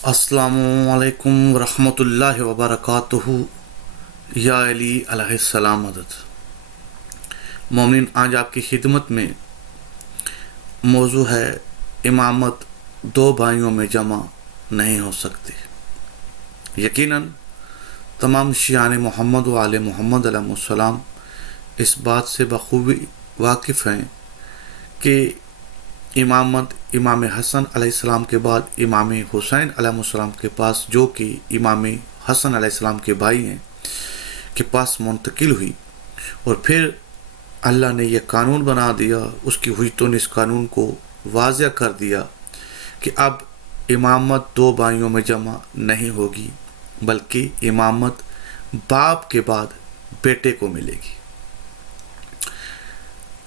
अस्सलामुअलैकुम रहमतुल्लाहि व बरकातुहू। या अली अलैहिस्सलाम मदद। मोमिन, आज आपकी खिदमत में मौजू है इमामत दो भाइयों में जमा नहीं हो सकती। यकीनन तमाम शियाने मोहम्मद व आले मोहम्मद अलैहिस्सलाम इस बात से बखूबी वाकिफ़ हैं कि इमामत इमाम हसन अलैहिस्सलाम के बाद इमाम हुसैन अलैहिस्सलाम के पास, जो कि इमाम हसन अलैहिस्सलाम के भाई हैं, के पास मुंतकिल हुई। और फिर अल्लाह ने यह कानून बना दिया, उसकी हुज्जतों ने इस कानून को वाज़ेह कर दिया कि अब इमामत दो भाइयों में जमा नहीं होगी, बल्कि इमामत बाप के बाद बेटे को मिलेगी।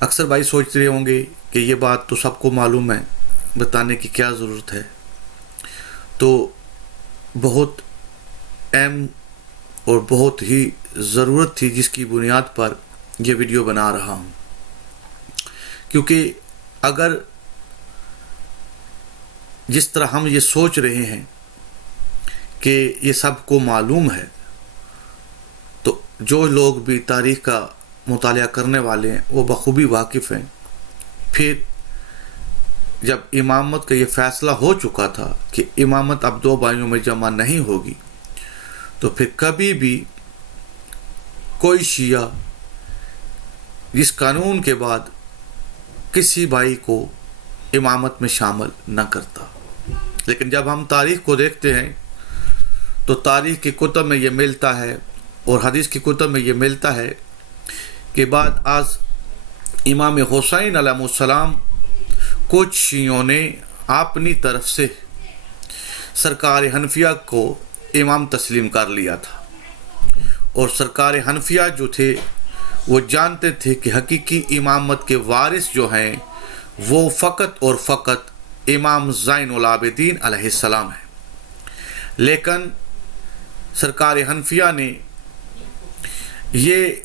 अक्सर भाई सोच रहे होंगे कि ये बात तो सबको मालूम है, बताने की क्या ज़रूरत है। तो बहुत अहम और बहुत ही ज़रूरत थी जिसकी बुनियाद पर यह वीडियो बना रहा हूँ, क्योंकि अगर जिस तरह हम ये सोच रहे हैं कि ये सबको मालूम है, तो जो लोग भी तारीख़ का मुतालिया करने वाले हैं वो बखूबी वाकिफ़ हैं। फिर जब इमामत का ये फ़ैसला हो चुका था कि इमामत अब दो भाइयों में जमा नहीं होगी, तो फिर कभी भी कोई शिया इस कानून के बाद किसी भाई को इमामत में शामिल न करता। लेकिन जब हम तारीख़ को देखते हैं तो तारीख़ की कुतुब में ये मिलता है और हदीस की कुतुब में ये मिलता है कि बाद आज इमाम हुसैन अलैहिस्सलाम कुछ शियों ने अपनी तरफ से सरकार हनफिया को इमाम तस्लीम कर लिया था। और सरकार हनफिया जो थे वो जानते थे कि हकीकी इमामत के वारिस जो हैं वो फ़कत और फ़कत इमाम ज़ैनुल आबिदीन अलैहिस्सलाम हैं। लेकिन सरकार हनफिया ने ये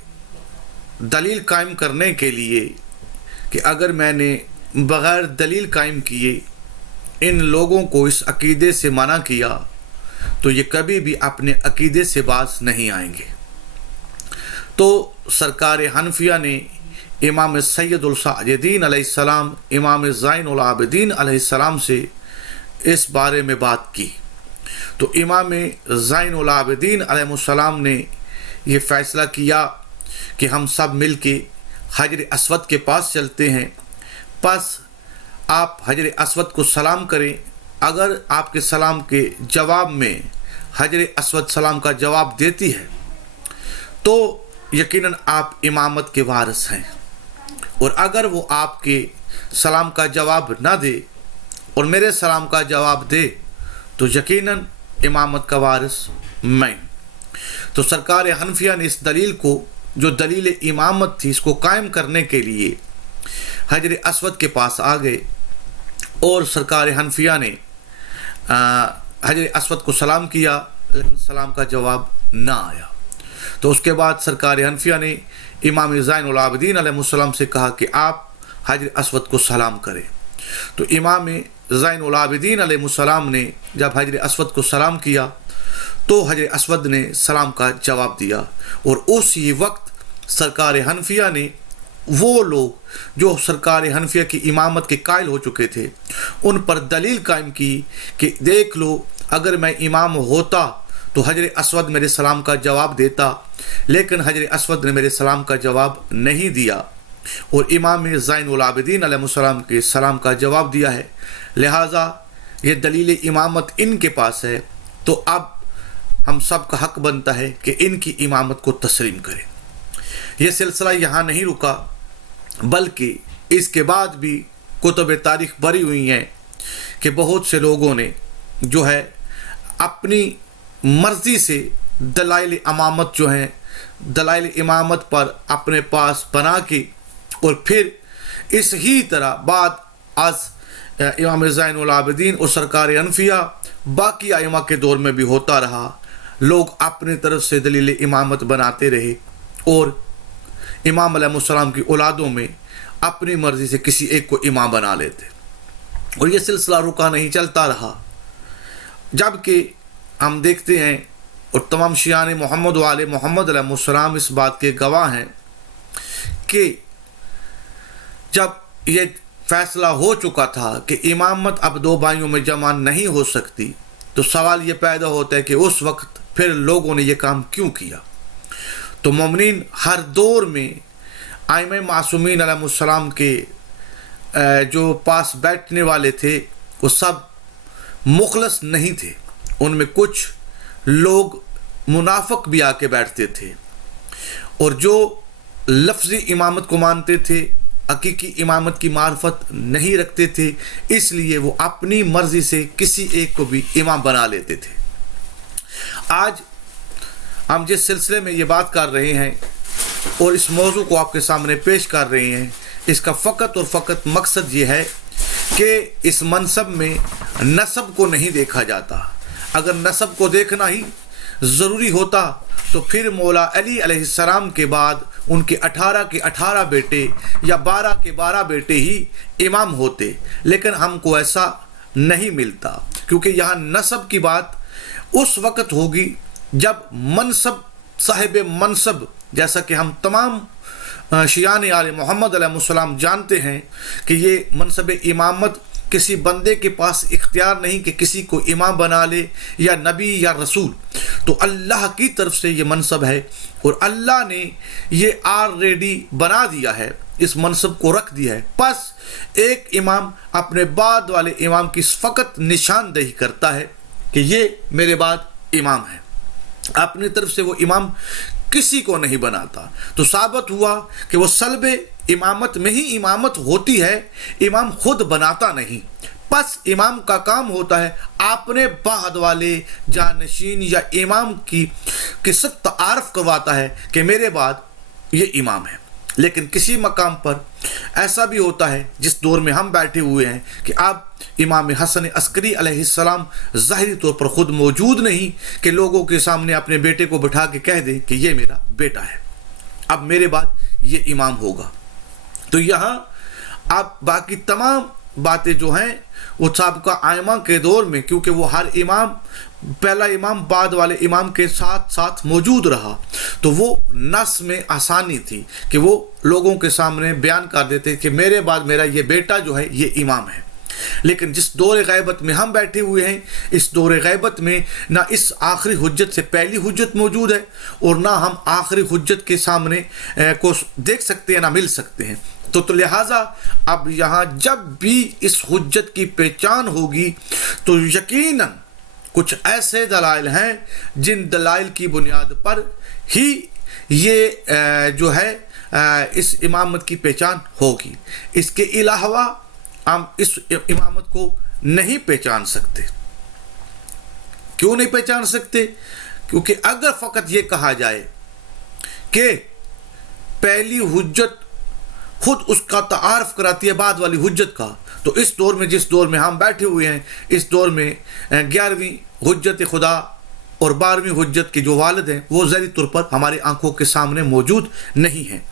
दलील कायम करने के लिए कि अगर मैंने बग़ैर दलील कायम किए इन लोगों को इस अक़ीदे से मना किया तो ये कभी भी अपने अक़ीदे से बाज नहीं आएंगे। तो सरकार हनफिया ने इमाम सैयदुल साजिदीन अलैहिस्सलाम, इमाम ज़ैनुल आबिदीन अलैहिस्सलाम से इस बारे में बात की। तो इमाम ज़ैनुल आबिदीन अलैहिस्सलाम ने ये फ़ैसला किया कि हम सब मिल के हजर अस्वद के पास चलते हैं, बस आप हजर अस्वद को सलाम करें। अगर आपके सलाम के जवाब में हजर अस्वद सलाम का जवाब देती है तो यकीनन आप इमामत के वारिस हैं, और अगर वो आपके सलाम का जवाब ना दे और मेरे सलाम का जवाब दे तो यकीनन इमामत का वारिस मैं। तो सरकार हनफिया ने इस दलील को, जो दलील इमामत थी, इसको कायम करने के लिए हजर अस्वद के पास आ गए और सरकार हनफिया ने हजर अस्वद को सलाम किया, लेकिन सलाम का जवाब ना आया। तो उसके बाद सरकार हनफिया ने इमाम ज़ैनुल आबिदीन अलैहिस्सलाम से कहा कि आप हजर अस्वद को सलाम करें। तो इमाम ज़ैनुल आबिदीन अलैहिस्सलाम ने जब हजर अस्वद को सलाम किया तो हजर अस्वद ने सलाम का जवाब दिया। और उसी वक्त सरकार हनफिया ने वो लोग जो सरकार हनफिया की इमामत के कायल हो चुके थे उन पर दलील कायम की कि देख लो, अगर मैं इमाम होता तो हजर अस्वद मेरे सलाम का जवाब देता, लेकिन हजर अस्वद ने मेरे सलाम का जवाब नहीं दिया और इमाम ज़ैनुल आबिदीन अलैहिस्सलाम के सलाम का जवाब दिया है, लिहाजा ये दलील इमामत इनके पास है। तो अब हम सब का हक बनता है कि इनकी इमामत को तस्लीम करें। यह सिलसिला यहाँ नहीं रुका, बल्कि इसके बाद भी कुतुब तारीख़ भरी हुई हैं कि बहुत से लोगों ने जो है अपनी मर्ज़ी से दलाइल इमामत जो हैं, दलाइल इमामत पर अपने पास बना के, और फिर इस ही तरह बाद आज इमाम ज़ैनुल आबिदीन और सरकार हनफिया बाकी आइमा के दौर में भी होता रहा। लोग अपनी तरफ से दलील इमामत बनाते रहे और इमाम अलैहिस्सलाम की औलादों में अपनी मर्ज़ी से किसी एक को इमाम बना लेते, और ये सिलसिला रुका नहीं, चलता रहा। जबकि हम देखते हैं और तमाम शियान मोहम्मद वाले मोहम्मद अलैहिस्सलाम इस बात के गवाह हैं कि जब ये फैसला हो चुका था कि इमामत अब दो भाइयों में जमा नहीं हो सकती, तो सवाल ये पैदा होता है कि उस वक्त फिर लोगों ने ये काम क्यों किया। तो मोमिनीन हर दौर में आइमे मासूमीन अलैहिस्सलाम के जो पास बैठने वाले थे वो सब मुखलस नहीं थे, उनमें कुछ लोग मुनाफिक भी आके बैठते थे और जो लफ्ज़ी इमामत को मानते थे, हकीकी इमामत की मार्फत नहीं रखते थे, इसलिए वो अपनी मर्ज़ी से किसी एक को भी इमाम बना लेते थे। आज हम जिस सिलसिले में ये बात कर रहे हैं और इस मौजू को आपके सामने पेश कर रहे हैं, इसका फ़कत और फ़कत मकसद ये है कि इस मनसब में नसब को नहीं देखा जाता। अगर नसब को देखना ही ज़रूरी होता तो फिर मौला अली अलैहिस्सलाम के बाद उनके 18 के 18 बेटे या 12 के 12 बेटे ही इमाम होते, लेकिन हमको ऐसा नहीं मिलता, क्योंकि यहाँ नसब की बात उस वक़्त होगी जब मनसब साहिब मनसब, जैसा कि हम तमाम शियान आले मोहम्मद अलैहिस्सलाम जानते हैं कि ये मनसब इमामत किसी बंदे के पास इख्तियार नहीं कि किसी को इमाम बना ले या नबी या रसूल, तो अल्लाह की तरफ से ये मनसब है और अल्लाह ने ये ऑलरेडी बना दिया है, इस मनसब को रख दिया है। बस एक इमाम अपने बाद वाले इमाम की फ़कत निशानदेही करता है कि ये मेरे बाद इमाम है, अपनी तरफ से वो इमाम किसी को नहीं बनाता। तो साबित हुआ कि वो सल्बे इमामत में ही इमामत होती है, इमाम खुद बनाता नहीं। बस इमाम का काम होता है अपने बाद वाले जानशीन या इमाम की सख्त तारफ़ करवाता है कि मेरे बाद ये इमाम है। लेकिन किसी मकाम पर ऐसा भी होता है, जिस दौर में हम बैठे हुए हैं, कि अब इमाम हसन अस्करी अलैहिस्सलाम ज़ाहिरी तौर पर ख़ुद मौजूद नहीं कि लोगों के सामने अपने बेटे को बिठा के कह दें कि ये मेरा बेटा है, अब मेरे बाद ये इमाम होगा। तो यहाँ अब बाकी तमाम बातें जो हैं वो साबिक़ा आइमा के दौर में, क्योंकि वो हर इमाम पहला इमाम बाद वाले इमाम के साथ साथ मौजूद रहा, तो वो नस में आसानी थी कि वो लोगों के सामने बयान कर देते कि मेरे बाद मेरा ये बेटा जो है ये इमाम है। लेकिन जिस दौर गैबत में हम बैठे हुए हैं, इस दौर गैबत में ना इस आखिरी हुज्जत से पहली हुज्जत मौजूद है और ना हम आखिरी हुज्जत के सामने को देख सकते हैं, ना मिल सकते हैं। तो लिहाजा अब यहाँ जब भी इस हुज्जत की पहचान होगी तो यकीनन कुछ ऐसे दलाइल हैं जिन दलाइल की बुनियाद पर ही ये जो है इस इमामत की पहचान होगी। इसके अलावा हम इस इमामत को नहीं पहचान सकते। क्यों नहीं पहचान सकते? क्योंकि अगर फ़कत ये कहा जाए कि पहली हुज्जत खुद उसका तारफ़ कराती है बाद वाली हुज्जत का, तो इस दौर में जिस दौर में हम बैठे हुए हैं, इस दौर में 11वीं हुज्जत खुदा और 12वीं हुज्जत के जो वालिद हैं वो ज़ाहिरी तौर पर हमारी आंखों के सामने मौजूद नहीं हैं।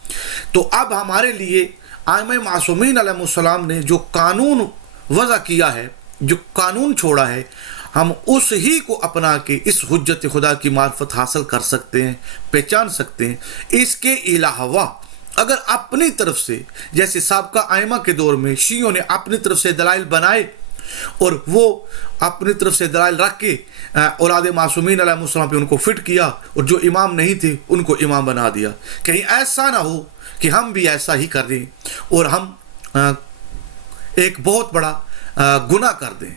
तो अब हमारे लिए आइमे मासूमीन अलैहिस्सलाम ने जो कानून वज़ा किया है, जो कानून छोड़ा है, हम उस ही को अपना के इस हुज्जत खुदा की मार्फत हासिल कर सकते हैं, पहचान सकते हैं। इसके अलावा अगर अपनी तरफ से, जैसे साबिक़ा आइमा के दौर में शियों ने अपनी तरफ से दलाइल बनाए और वो अपनी तरफ से दलाइल रख के औलाद मासूमीन अलैहिस्सलाम पे उनको फिट किया और जो इमाम नहीं थे उनको इमाम बना दिया, कहीं ऐसा ना हो कि हम भी ऐसा ही कर दें और हम एक बहुत बड़ा गुनाह कर दें।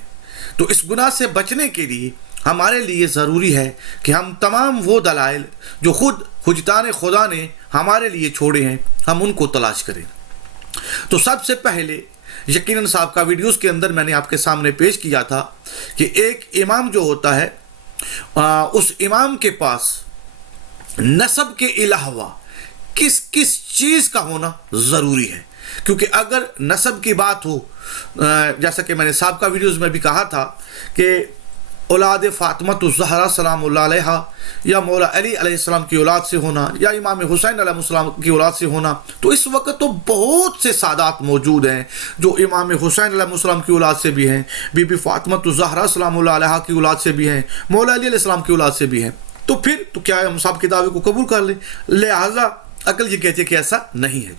तो इस गुनाह से बचने के लिए हमारे लिए ज़रूरी है कि हम तमाम वो दलाइल जो खुद हुज्जतान खुदा ने हमारे लिए छोड़े हैं, हम उनको तलाश करें। तो सबसे पहले यकीनन साहब का वीडियोस के अंदर मैंने आपके सामने पेश किया था कि एक इमाम जो होता है उस इमाम के पास नसब के अलावा किस किस चीज़ का होना ज़रूरी है। क्योंकि अगर नसब की बात हो, जैसा कि मैंने साबिक़ा वीडियोस में भी कहा था कि औलाद फ़ातिमा ज़हरा सलामुल्लाह अलैहा या मौला अली अलैहिस्सलाम की औलाद से होना या इमाम हुसैन अलैहिस्सलाम की औलाद से होना, तो इस वक्त तो बहुत से सादात मौजूद हैं जो इमाम हुसैन अलैहिस्सलाम की औलाद से भी हैं, बीबी फ़ातिमा ज़हरा सलामुल्लाह अलैहा की औलाद से भी हैं, मौला अली अलैहिस्सलाम की औलाद से भी हैं। तो फिर तो क्या हम सब के दावे को कबूल कर लें? लिहाजा अकल ये कहती है कि ऐसा नहीं है।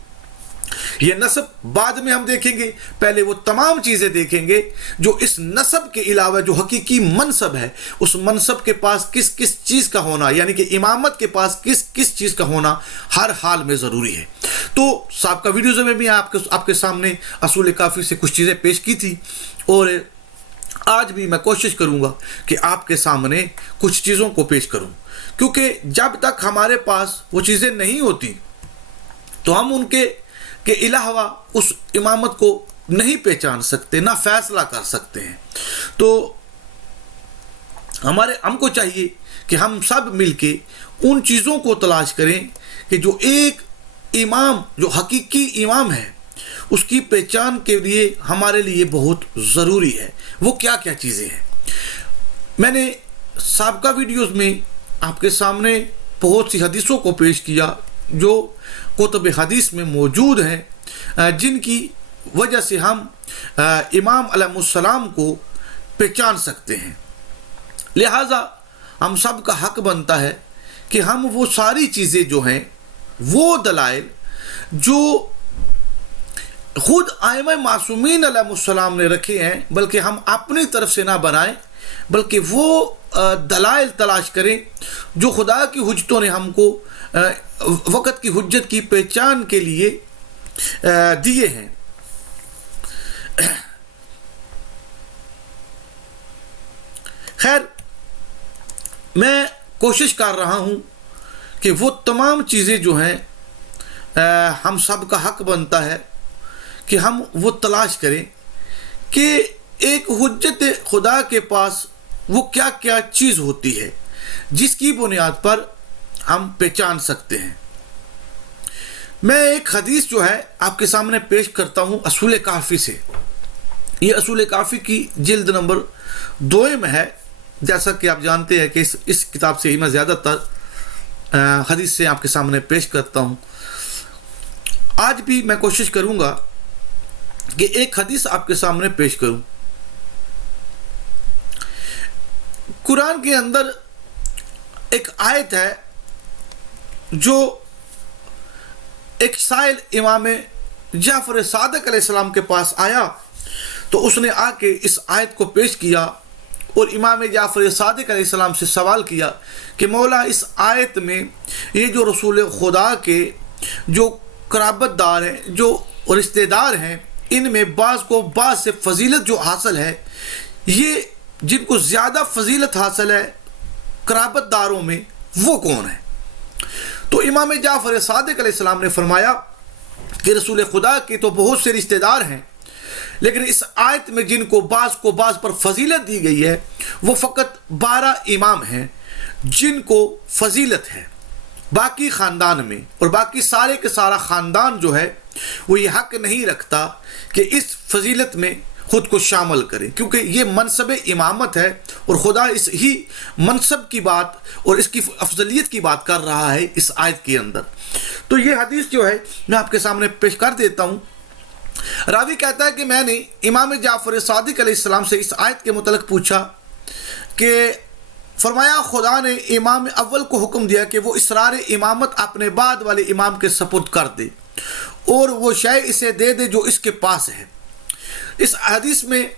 ये नस्ब बाद में हम देखेंगे, पहले वो तमाम चीज़ें देखेंगे जो इस नस्ब के अलावा जो हकीकी मनसब है, उस मनसब के पास किस किस चीज़ का होना, यानी कि इमामत के पास किस किस चीज़ का होना हर हाल में ज़रूरी है। तो साबिक़ा वीडियोज़ में भी आपके सामने असूल काफ़ी से कुछ चीज़ें पेश की थी, और आज भी मैं कोशिश करूँगा कि आपके सामने कुछ चीज़ों को पेश करूँ, क्योंकि जब तक हमारे पास वो चीज़ें नहीं होती तो हम उनके अलावा उस इमामत को नहीं पहचान सकते, ना फैसला कर सकते हैं। तो हमको चाहिए कि हम सब मिलके उन चीज़ों को तलाश करें कि जो एक इमाम, जो हकीकी इमाम है, उसकी पहचान के लिए हमारे लिए बहुत ज़रूरी है। वो क्या क्या चीज़ें हैं? मैंने साबिक़ा वीडियोज़ में आपके सामने बहुत सी हदीसों को पेश किया जो कुतुब हदीस में मौजूद हैं, जिनकी वजह से हम इमाम अलैहिस्सलाम को पहचान सकते हैं। लिहाजा हम सब का हक बनता है कि हम वो सारी चीज़ें जो हैं, वो दलाइल जो खुद आइमा मासूमीन अलैहिस्सलाम ने रखे हैं, बल्कि हम अपनी तरफ से ना बनाएं, बल्कि वो दलाइल तलाश करें जो खुदा की हुज्जतों ने हमको वक़्त की हुज्जत की पहचान के लिए दिए हैं। खैर, मैं कोशिश कर रहा हूँ कि वो तमाम चीज़ें जो हैं, हम सब का हक बनता है कि हम वो तलाश करें कि एक हुज्जत खुदा के पास वो क्या क्या चीज़ होती है जिसकी बुनियाद पर हम पहचान सकते हैं। मैं एक हदीस जो है आपके सामने पेश करता हूँ असूल काफ़ी से। ये असूल काफ़ी की जिल्द नंबर 2 में है। जैसा कि आप जानते हैं कि इस किताब से ही मैं ज़्यादातर हदीस से आपके सामने पेश करता हूँ। आज भी मैं कोशिश करूँगा कि एक हदीस आपके सामने पेश करूँ। कुरान के अंदर एक आयत है जो एक साइल इमाम जाफ़र सादिक अलैहिस्सलाम के पास आया, तो उसने आके इस आयत को पेश किया और इमाम जाफ़र सादिक अलैहिस्सलाम से सवाल किया कि मौला, इस आयत में ये जो रसूल खुदा के जो क़राबतदार हैं, जो रिश्तेदार हैं, इनमें बाज़ को बाज़ से फजीलत जो हासिल है, ये जिनको ज़्यादा फजीलत हासिल है क़राबतदारों में, वो कौन है? तो इमाम जाफ़र सादिक अलैहिस्सलाम ने फरमाया कि रसूल खुदा के तो बहुत से रिश्तेदार हैं, लेकिन इस आयत में जिनको बाज़ को बाज़ पर फजीलत दी गई है, वो फ़कत 12 इमाम हैं जिनको फजीलत है। बाकी ख़ानदान में, और बाकी सारे के सारा ख़ानदान जो है वो ये हक़ नहीं रखता कि इस फजीलत में ख़ुद को शामिल करें, क्योंकि ये मनसब इमामत है और खुदा इस ही मनसब की बात और इसकी अफजलियत की बात कर रहा है इस आयत के अंदर। तो ये हदीस जो है मैं आपके सामने पेश कर देता हूँ। रावी कहता है कि मैंने इमाम जाफ़र सादिक अलैहिस्सलाम से इस आयत के मुतल्लिक़ पूछा कि फरमाया, खुदा ने इमाम अव्वल को हुक्म दिया कि वो इसरार इमामत अपने बाद वाले इमाम के सपुर्द कर दे और वो शय इसे दे दे जो इसके पास है। इस हदीस में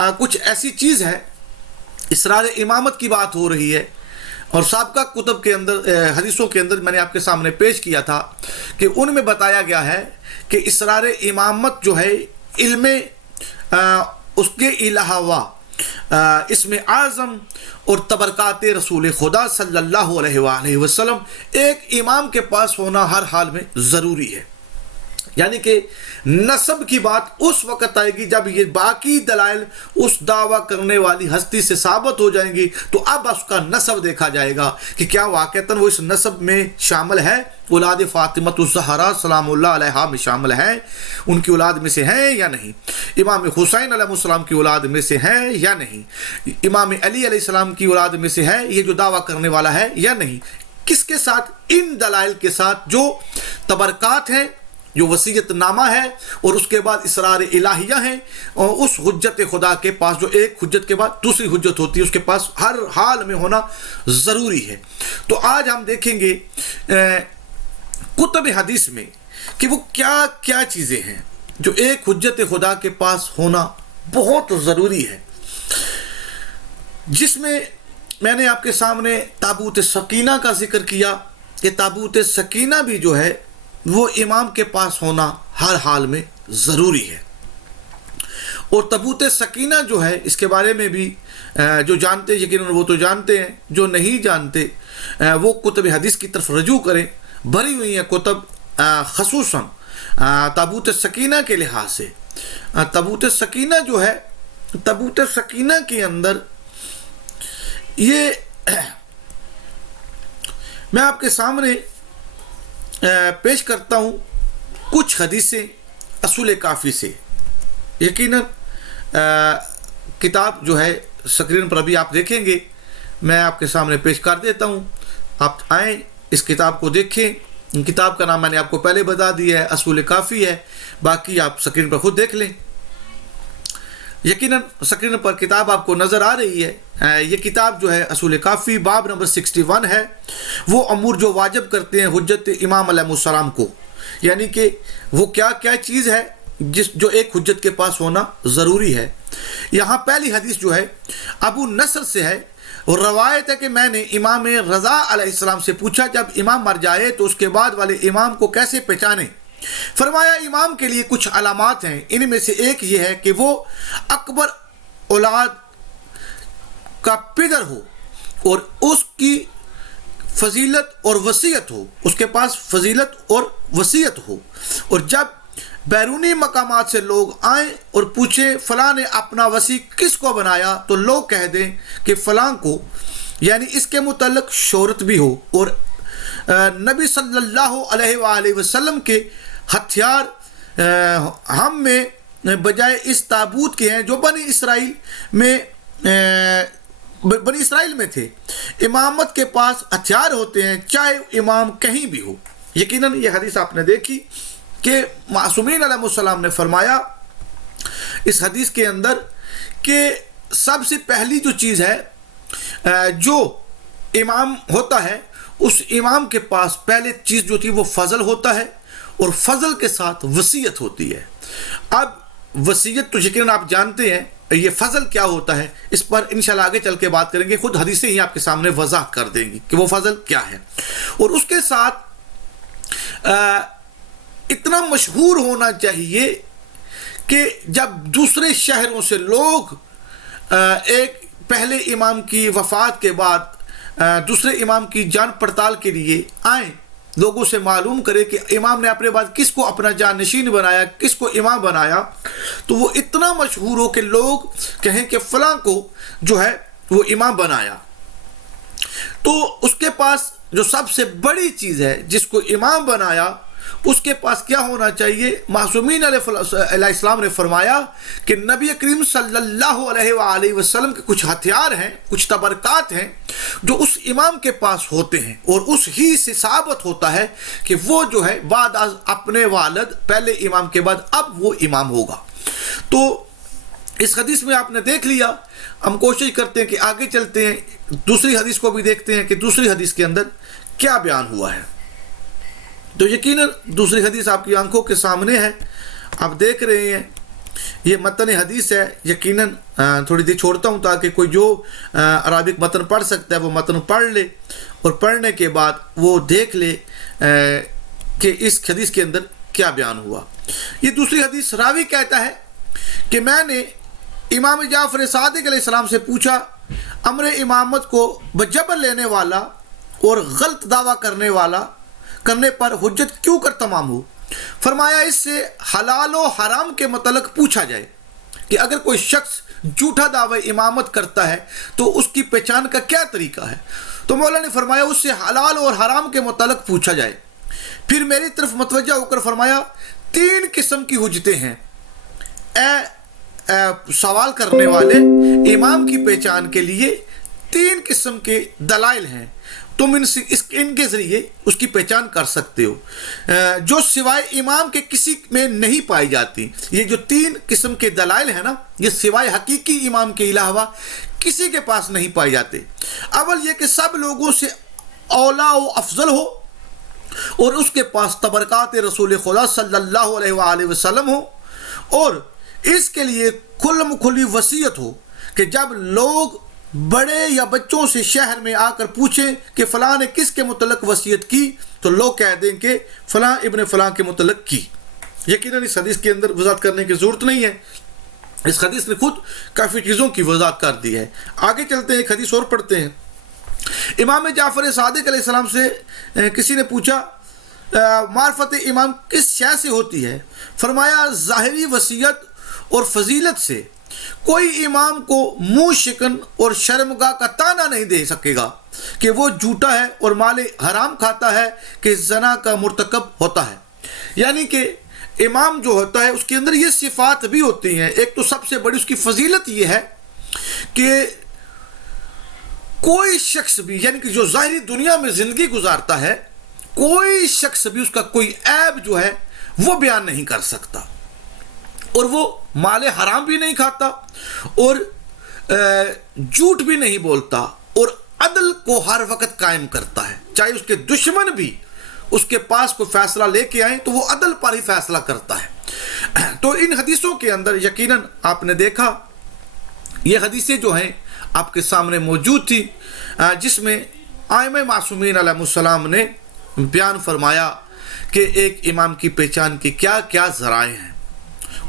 कुछ ऐसी चीज़ है, इसरार इमामत की बात हो रही है, और साबिक़ा कुतुब के अंदर हदीसों के अंदर मैंने आपके सामने पेश किया था कि उनमें बताया गया है कि इसरार इमामत जो है इल्म उसके अलावा इसमें आज़म और तबरकात रसूल खुदा सल्लल्लाहु अलैहि वसल्लम एक इमाम के पास होना हर हाल में ज़रूरी है। یعنی کہ نسب کی بات اس وقت آئے گی جب یہ باقی دلائل اس دعویٰ کرنے والی ہستی سے ثابت ہو جائیں گی، تو اب اس کا نسب دیکھا جائے گا کہ کیا واقعتاً وہ اس نسب میں شامل ہے، اولاد فاطمۃ الزہرا سلام اللہ علیہا میں شامل ہے، ان کی اولاد میں سے ہیں یا نہیں، امام حسین علیہ السلام کی اولاد میں سے ہیں یا نہیں، امام علی علیہ السلام کی اولاد میں سے ہے یہ جو دعویٰ کرنے والا ہے یا نہیں، کس کے ساتھ؟ ان دلائل کے ساتھ جو تبرکات ہیں، جو وصیت نامہ ہے، اور اس کے بعد اسرار الہیہ ہیں، اور اس حجت خدا کے پاس جو ایک حجت کے بعد دوسری حجت ہوتی ہے اس کے پاس ہر حال میں ہونا ضروری ہے۔ تو آج ہم دیکھیں گے کتب حدیث میں کہ وہ کیا کیا چیزیں ہیں جو ایک حجت خدا کے پاس ہونا بہت ضروری ہے، جس میں نے آپ کے سامنے تابوت سکینہ کا ذکر کیا کہ تابوت سکینہ بھی جو ہے وہ امام کے پاس ہونا ہر حال میں ضروری ہے۔ اور تابوت سکینہ جو ہے اس کے بارے میں بھی جو جانتے یقیناً وہ تو جانتے ہیں، جو نہیں جانتے وہ کتب حدیث کی طرف رجوع کریں، بھری ہوئی ہیں کتب خصوصاً تابوت سکینہ کے لحاظ سے۔ تابوت سکینہ جو ہے، تابوت سکینہ کے اندر یہ میں آپ کے سامنے پیش کرتا ہوں کچھ حدیثیں اصول کافی سے۔ یقیناً کتاب جو ہے اسکرین پر ابھی آپ دیکھیں گے، میں آپ کے سامنے پیش کر دیتا ہوں، آپ آئیں اس کتاب کو دیکھیں۔ کتاب کا نام میں نے آپ کو پہلے بتا دیا ہے، اصول کافی ہے، باقی آپ اسکرین پر خود دیکھ لیں۔ یقیناً اسکرین پر کتاب آپ کو نظر آ رہی ہے، یہ کتاب جو ہے اصول کافی باب نمبر 61 ہے، وہ امور جو واجب کرتے ہیں حجت امام علیہ السلام کو، یعنی کہ وہ کیا کیا چیز ہے جو ایک حجت کے پاس ہونا ضروری ہے۔ یہاں پہلی حدیث جو ہے ابو نصر سے ہے، اور روایت ہے کہ میں نے امام رضا علیہ السلام سے پوچھا جب امام مر جائے تو اس کے بعد والے امام کو کیسے پہچانے؟ فرمایا امام کے لیے کچھ علامات ہیں، ان میں سے ایک یہ ہے کہ وہ اکبر اولاد کا پدر ہو اور اس کی فضیلت اور وصیت ہو، اس کے پاس فضیلت اور وصیت ہو، اور جب بیرونی مقامات سے لوگ آئیں اور پوچھیں فلاں نے اپنا وصی کس کو بنایا، تو لوگ کہہ دیں کہ فلاں کو، یعنی اس کے متعلق شہرت بھی ہو، اور نبی صلی اللہ علیہ وآلہ وسلم کے ہتھیار ہم میں بجائے اس تابوت کے ہیں جو بنی اسرائیل میں تھے۔ امامت کے پاس ہتھیار ہوتے ہیں چاہے امام کہیں بھی ہو۔ یقیناً یہ حدیث آپ نے دیکھی کہ معصومین علیہ السلام نے فرمایا اس حدیث کے اندر کہ سب سے پہلی جو چیز ہے جو امام ہوتا ہے، اس امام کے پاس پہلے چیز جو تھی وہ فضل ہوتا ہے، اور فضل کے ساتھ وصیت ہوتی ہے۔ اب وصیت تو یقیناً آپ جانتے ہیں، یہ فضل کیا ہوتا ہے اس پر انشاءاللہ آگے چل کے بات کریں گے، خود حدیثیں ہی آپ کے سامنے وضاحت کر دیں گی کہ وہ فضل کیا ہے۔ اور اس کے ساتھ اتنا مشہور ہونا چاہیے کہ جب دوسرے شہروں سے لوگ ایک پہلے امام کی وفات کے بعد دوسرے امام کی جان پڑتال کے لیے آئیں، لوگوں سے معلوم کرے کہ امام نے اپنے بعد کس کو اپنا جانشین بنایا، کس کو امام بنایا، تو وہ اتنا مشہور ہو کہ لوگ کہیں کہ فلاں کو جو ہے وہ امام بنایا۔ تو اس کے پاس جو سب سے بڑی چیز ہے جس کو امام بنایا، اس کے پاس کیا ہونا چاہیے؟ معصومین علیہ السلام نے فرمایا کہ نبی کریم صلی اللہ علیہ وآلہ وسلم کے کچھ ہتھیار ہیں، کچھ تبرکات ہیں جو اس امام کے پاس ہوتے ہیں، اور اس ہی سے ثابت ہوتا ہے کہ وہ جو ہے بعد از اپنے والد پہلے امام کے بعد اب وہ امام ہوگا۔ تو اس حدیث میں آپ نے دیکھ لیا، ہم کوشش کرتے ہیں کہ آگے چلتے ہیں، دوسری حدیث کو بھی دیکھتے ہیں کہ دوسری حدیث کے اندر کیا بیان ہوا ہے۔ تو یقیناً دوسری حدیث آپ کی آنکھوں کے سامنے ہے، آپ دیکھ رہے ہیں، یہ متن حدیث ہے۔ یقیناً تھوڑی دیر چھوڑتا ہوں تاکہ کوئی جو عربک متن پڑھ سکتا ہے وہ متن پڑھ لے، اور پڑھنے کے بعد وہ دیکھ لے کہ اس حدیث کے اندر کیا بیان ہوا۔ یہ دوسری حدیث راوی کہتا ہے کہ میں نے امام جعفر صادق علیہ السلام سے پوچھا، امر امامت کو بجبر لینے والا اور غلط دعویٰ کرنے پر حجت کیوں کر تمام ہو؟ فرمایا اس سے حلال و حرام کے متعلق پوچھا جائے کہ اگر کوئی شخص جھوٹا دعوی امامت کرتا ہے تو اس کی پہچان کا کیا طریقہ ہے؟ تو مولا نے فرمایا اس سے حلال اور حرام کے متعلق پوچھا جائے۔ پھر میری طرف متوجہ ہو کر فرمایا 3 قسم کی حجتیں ہیں اے سوال کرنے والے، امام کی پہچان کے لیے 3 قسم کے دلائل ہیں، تم ان کے ذریعے اس کی پہچان کر سکتے ہو جو سوائے امام کے کسی میں نہیں پائی جاتی۔ یہ جو 3 قسم کے دلائل ہیں نا، یہ سوائے حقیقی امام کے علاوہ کسی کے پاس نہیں پائے جاتے۔ اول یہ کہ سب لوگوں سے اولا و افضل ہو اور اس کے پاس تبرکات رسول خدا صلی اللہ علیہ وآلہ وسلم ہو، اور اس کے لیے کھلم کھلی وصیت ہو کہ جب لوگ بڑے یا بچوں سے شہر میں آ کر پوچھیں کہ فلاں نے کس کے متعلق وصیت کی تو لوگ کہہ دیں کہ فلاں ابن فلاں کے متعلق کی۔ یقیناً اس حدیث کے اندر وضاحت کرنے کی ضرورت نہیں ہے، اس حدیث نے خود کافی چیزوں کی وضاحت کر دی ہے۔ آگے چلتے ہیں، ایک حدیث اور پڑھتے ہیں۔ امام جعفر صادق علیہ السلام سے کسی نے پوچھا معرفت امام کس شے سے ہوتی ہے؟ فرمایا ظاہری وصیت اور فضیلت سے۔ کوئی امام کو منہ شکن اور شرمگاہ کا تانا نہیں دے سکے گا کہ وہ جھوٹا ہے اور مال حرام کھاتا ہے کہ زنا کا مرتکب ہوتا ہے۔ یعنی کہ امام جو ہوتا ہے اس کے اندر یہ صفات بھی ہوتی ہیں۔ ایک تو سب سے بڑی اس کی فضیلت یہ ہے کہ کوئی شخص بھی، یعنی کہ جو ظاہری دنیا میں زندگی گزارتا ہے، کوئی شخص بھی اس کا کوئی عیب جو ہے وہ بیان نہیں کر سکتا، اور وہ مال حرام بھی نہیں کھاتا اور جھوٹ بھی نہیں بولتا، اور عدل کو ہر وقت قائم کرتا ہے۔ چاہے اس کے دشمن بھی اس کے پاس کوئی فیصلہ لے کے آئیں تو وہ عدل پر ہی فیصلہ کرتا ہے۔ تو ان حدیثوں کے اندر یقیناً آپ نے دیکھا یہ حدیثیں جو ہیں آپ کے سامنے موجود تھی، جس میں ائمہ معصومین علیہ السلام نے بیان فرمایا کہ ایک امام کی پہچان کی کیا کیا ذرائع ہیں،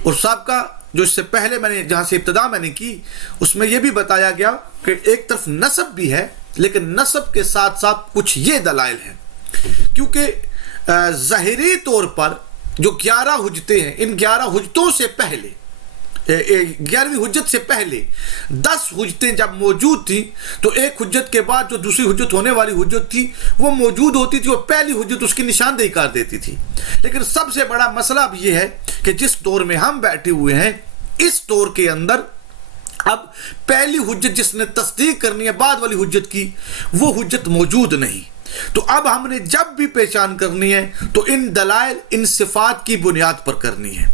اور سابقہ جو اس سے پہلے میں نے جہاں سے ابتدا میں نے کی اس میں یہ بھی بتایا گیا کہ ایک طرف نسب بھی ہے، لیکن نسب کے ساتھ ساتھ کچھ یہ دلائل ہیں، کیونکہ ظاہری طور پر جو 11 حجتیں ہیں، ان 11 حجتوں سے پہلے 11ویں حجت سے پہلے 10 حجتیں جب موجود تھیں تو ایک حجت کے بعد جو دوسری حجت ہونے والی حجت تھی وہ موجود ہوتی تھی، اور پہلی حجت اس کی نشاندہی کر دیتی تھی۔ لیکن سب سے بڑا مسئلہ اب یہ ہے کہ جس دور میں ہم بیٹھے ہوئے ہیں اس دور کے اندر اب پہلی حجت جس نے تصدیق کرنی ہے بعد والی حجت کی، وہ حجت موجود نہیں۔ تو اب ہم نے جب بھی پہچان کرنی ہے تو ان دلائل، ان صفات کی بنیاد پر کرنی ہے۔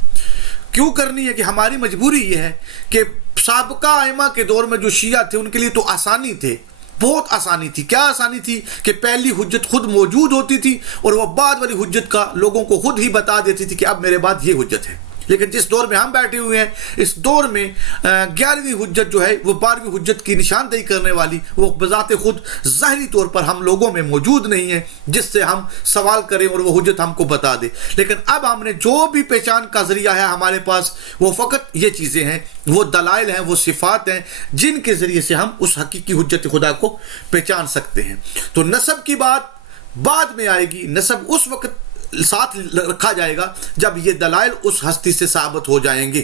کیوں کرنی ہے؟ کہ ہماری مجبوری یہ ہے کہ سابقہ ائمہ کے دور میں جو شیعہ تھے ان کے لیے تو آسانی تھے، بہت آسانی تھی۔ کیا آسانی تھی؟ کہ پہلی حجت خود موجود ہوتی تھی اور وہ بعد والی حجت کا لوگوں کو خود ہی بتا دیتی تھی کہ اب میرے بعد یہ حجت ہے۔ لیکن جس دور میں ہم بیٹھے ہوئے ہیں اس دور میں 11ویں حجت جو ہے وہ 12ویں حجت کی نشاندہی کرنے والی وہ بذات خود ظاہری طور پر ہم لوگوں میں موجود نہیں ہے جس سے ہم سوال کریں اور وہ حجت ہم کو بتا دے۔ لیکن اب ہم نے جو بھی پہچان کا ذریعہ ہے ہمارے پاس وہ فقط یہ چیزیں ہیں، وہ دلائل ہیں، وہ صفات ہیں جن کے ذریعے سے ہم اس حقیقی حجت خدا کو پہچان سکتے ہیں۔ تو نسب کی بات بعد میں آئے گی، نسب اس وقت ساتھ رکھا جائے گا جب یہ دلائل اس ہستی سے ثابت ہو جائیں گے،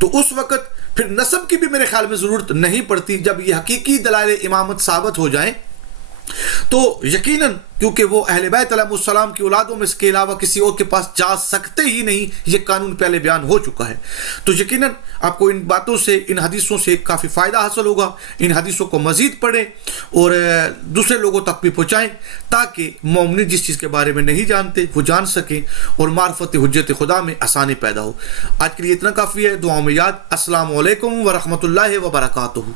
تو اس وقت پھر نسب کی بھی میرے خیال میں ضرورت نہیں پڑتی۔ جب یہ حقیقی دلائل امامت ثابت ہو جائیں تو یقیناً کیونکہ وہ اہل بیت علیہ السلام کی اولادوں میں اس کے علاوہ کسی اور کے پاس جا سکتے ہی نہیں، یہ قانون پہلے بیان ہو چکا ہے۔ تو یقیناً آپ کو ان باتوں سے، ان حدیثوں سے کافی فائدہ حاصل ہوگا۔ ان حدیثوں کو مزید پڑھیں اور دوسرے لوگوں تک بھی پہنچائیں تاکہ مومن جس چیز کے بارے میں نہیں جانتے وہ جان سکیں اور معرفت حجت خدا میں آسانی پیدا ہو۔ آج کے لیے اتنا کافی ہے، دعاؤں میں یاد۔ السلام علیکم ورحمۃ اللہ وبرکاتہ۔